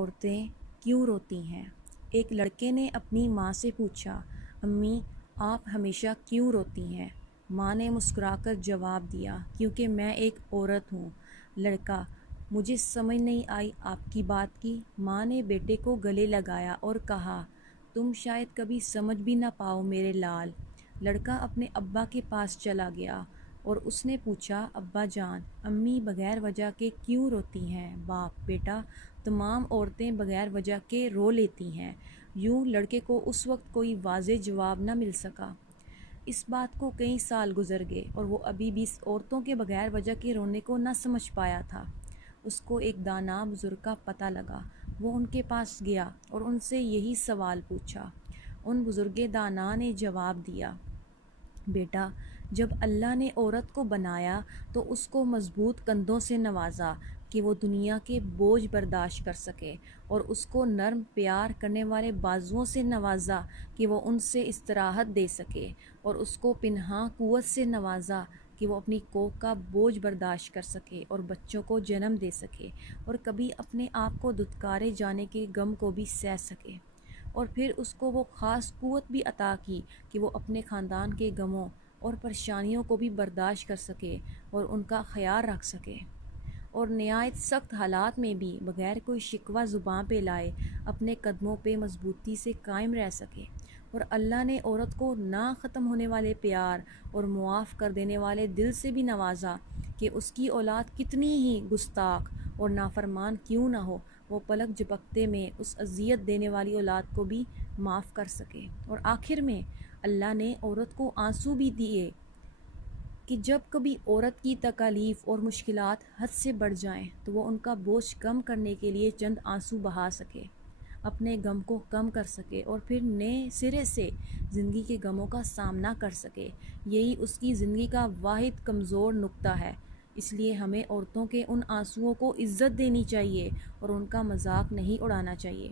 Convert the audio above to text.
عورتیں کیوں روتی ہیں؟ ایک لڑکے نے اپنی ماں سے پوچھا، امی آپ ہمیشہ کیوں روتی ہیں؟ ماں نے مسکرا کر جواب دیا، کیونکہ میں ایک عورت ہوں۔ لڑکا، مجھے سمجھ نہیں آئی آپ کی بات کی۔ ماں نے بیٹے کو گلے لگایا اور کہا، تم شاید کبھی سمجھ بھی نہ پاؤ میرے لال۔ لڑکا اپنے ابا کے پاس چلا گیا اور اس نے پوچھا، ابا جان، امی بغیر وجہ کے کیوں روتی ہیں؟ باپ، بیٹا تمام عورتیں بغیر وجہ کے رو لیتی ہیں۔ یوں لڑکے کو اس وقت کوئی واضح جواب نہ مل سکا۔ اس بات کو کئی سال گزر گئے اور وہ ابھی بھی عورتوں کے بغیر وجہ کے رونے کو نہ سمجھ پایا تھا۔ اس کو ایک دانا بزرگ کا پتہ لگا۔ وہ ان کے پاس گیا اور ان سے یہی سوال پوچھا۔ ان بزرگ دانا نے جواب دیا، بیٹا جب اللہ نے عورت کو بنایا تو اس کو مضبوط کندھوں سے نوازا کہ وہ دنیا کے بوجھ برداشت کر سکے، اور اس کو نرم پیار کرنے والے بازوؤں سے نوازا کہ وہ ان سے استراحت دے سکے، اور اس کو پنہاں قوت سے نوازا کہ وہ اپنی کوکھ کا بوجھ برداشت کر سکے اور بچوں کو جنم دے سکے، اور کبھی اپنے آپ کو دھتکارے جانے کے غم کو بھی سہ سکے، اور پھر اس کو وہ خاص قوت بھی عطا کی کہ وہ اپنے خاندان کے غموں اور پریشانیوں کو بھی برداشت کر سکے اور ان کا خیال رکھ سکے، اور نہایت سخت حالات میں بھی بغیر کوئی شکوہ زباں پہ لائے اپنے قدموں پہ مضبوطی سے قائم رہ سکے۔ اور اللہ نے عورت کو نہ ختم ہونے والے پیار اور معاف کر دینے والے دل سے بھی نوازا کہ اس کی اولاد کتنی ہی گستاخ اور نافرمان کیوں نہ ہو، وہ پلک جھپکتے میں اس اذیت دینے والی اولاد کو بھی معاف کر سکے۔ اور آخر میں اللہ نے عورت کو آنسو بھی دیے کہ جب کبھی عورت کی تکالیف اور مشکلات حد سے بڑھ جائیں تو وہ ان کا بوجھ کم کرنے کے لیے چند آنسو بہا سکے، اپنے غم کو کم کر سکے، اور پھر نئے سرے سے زندگی کے غموں کا سامنا کر سکے۔ یہی اس کی زندگی کا واحد کمزور نقطہ ہے۔ اس لیے ہمیں عورتوں کے ان آنسوؤں کو عزت دینی چاہیے اور ان کا مذاق نہیں اڑانا چاہیے۔